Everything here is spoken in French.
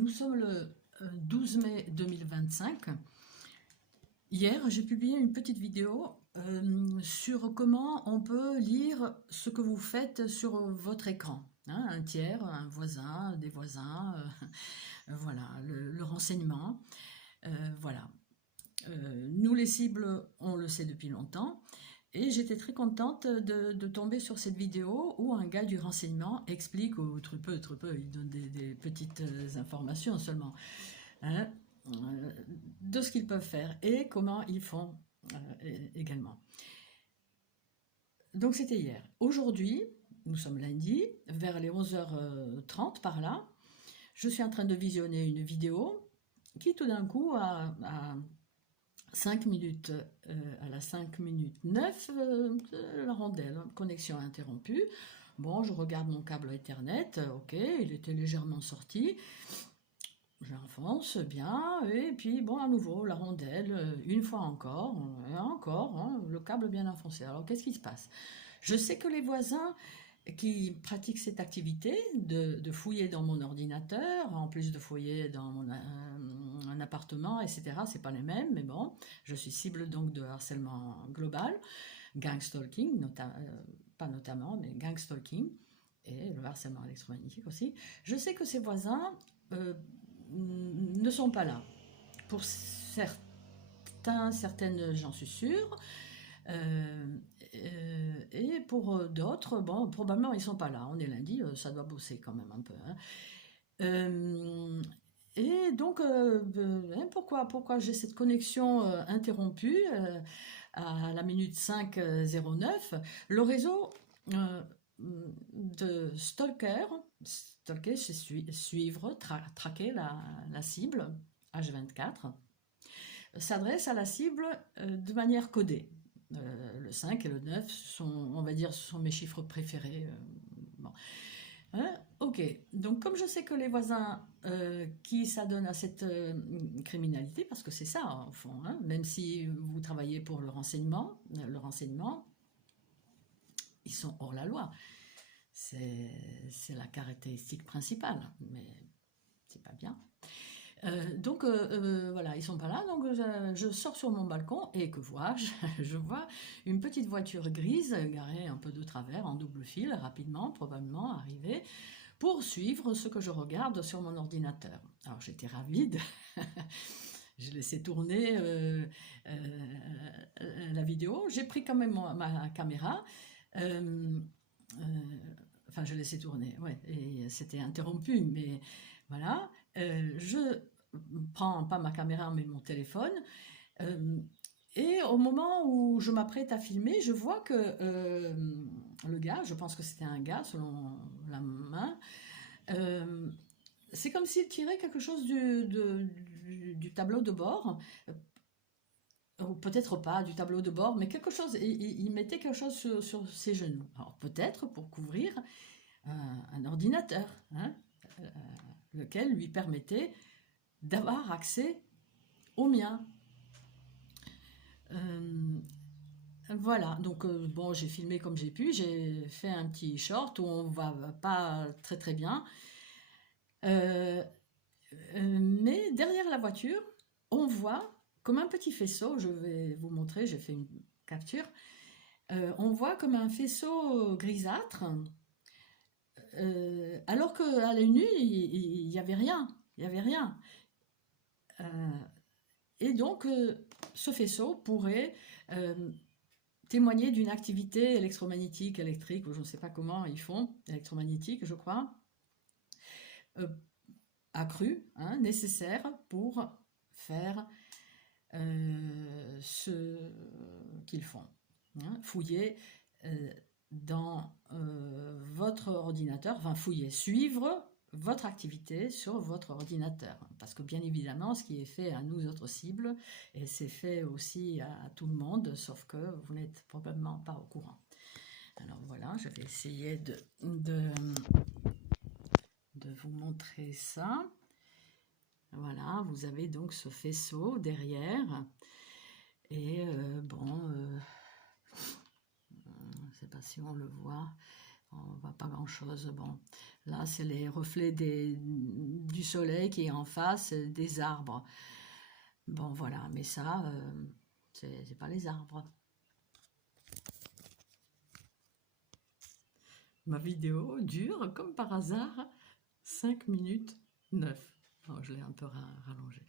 nous sommes le 12 mai 2025. Hier, j'ai publié une petite vidéo sur comment on peut lire ce que vous faites sur votre écran. Hein, un tiers, un voisin, des voisins, voilà, le renseignement. Voilà. Nous, les cibles, on le sait depuis longtemps. Et j'étais très contente de tomber sur cette vidéo où un gars du renseignement explique, ou très peu, il donne des petites informations seulement, hein, de ce qu'ils peuvent faire et comment ils font également. Donc c'était hier. Aujourd'hui, nous sommes lundi, vers les 11h30 par là, je suis en train de visionner une vidéo qui tout d'un coup a 5 minutes, à la 5 minutes 9, la rondelle, connexion interrompue. Bon, je regarde mon câble Ethernet, ok, il était légèrement sorti. J'enfonce bien, et puis bon, à nouveau, la rondelle, une fois encore, et encore, hein, le câble bien enfoncé. Alors, qu'est-ce qui se passe? Je sais que les voisins qui pratiquent cette activité de fouiller dans mon ordinateur, en plus de fouiller dans un appartement, etc., c'est pas les mêmes, mais bon, je suis cible donc de harcèlement global, gangstalking, pas notamment, mais gangstalking, et le harcèlement électromagnétique aussi. Je sais que ces voisins ne sont pas là. Pour certaines, j'en suis sûre. Et pour d'autres, bon, probablement ils sont pas là. On est lundi, ça doit bosser quand même un peu. Hein. Et donc, pourquoi j'ai cette connexion interrompue à la minute 5:09? Le réseau de stalker, c'est suivre, traquer la cible, H24, s'adresse à la cible de manière codée. Le 5 et le 9 sont, on va dire, ce sont mes chiffres préférés. Bon. Hein, ok, donc comme je sais que les voisins qui s'adonnent à cette criminalité, parce que c'est ça au fond, hein, même si vous travaillez pour le renseignement, ils sont hors la loi. C'est la caractéristique principale, mais c'est pas bien. Donc voilà, ils sont pas là, donc je sors sur mon balcon et que vois-je? Je vois une petite voiture grise garée un peu de travers, en double fil, rapidement, probablement arriver, pour suivre ce que je regarde sur mon ordinateur. Alors j'étais ravie, j'ai laissé tourner la vidéo, j'ai pris quand même ma caméra, enfin je laissais tourner, ouais, et c'était interrompu, mais voilà, je prends pas ma caméra mais mon téléphone, et au moment où je m'apprête à filmer, je vois que le gars, je pense que c'était un gars selon la main, c'est comme s'il tirait quelque chose du tableau de bord, ou peut-être pas du tableau de bord, mais quelque chose, il mettait quelque chose sur ses genoux. Alors peut-être pour couvrir un ordinateur, hein, lequel lui permettait d'avoir accès au mien. Voilà, donc bon, j'ai filmé comme j'ai pu, j'ai fait un petit short où on va pas très très bien. Mais derrière la voiture, on voit comme un petit faisceau, je vais vous montrer, j'ai fait une capture, on voit comme un faisceau grisâtre, alors qu'à l'œil nu, il n'y avait rien, il n'y avait rien. Et donc, ce faisceau pourrait témoigner d'une activité électromagnétique, électrique, ou je ne sais pas comment ils font, électromagnétique, je crois, accrue, hein, nécessaire pour faire ce qu'ils font. Hein, fouiller dans votre ordinateur, enfin fouiller, suivre votre activité sur votre ordinateur. Parce que bien évidemment, ce qui est fait à nous autres cibles, et c'est fait aussi à tout le monde, sauf que vous n'êtes probablement pas au courant. Alors voilà, je vais essayer de vous montrer ça. Voilà, vous avez donc ce faisceau derrière. Et bon, je ne sais pas si on le voit. On voit pas grand-chose. Bon, là, c'est les reflets du soleil qui est en face des arbres. Bon, voilà, mais ça, c'est pas les arbres. Ma vidéo dure, comme par hasard, 5 minutes 9. Alors, je l'ai un peu rallongée.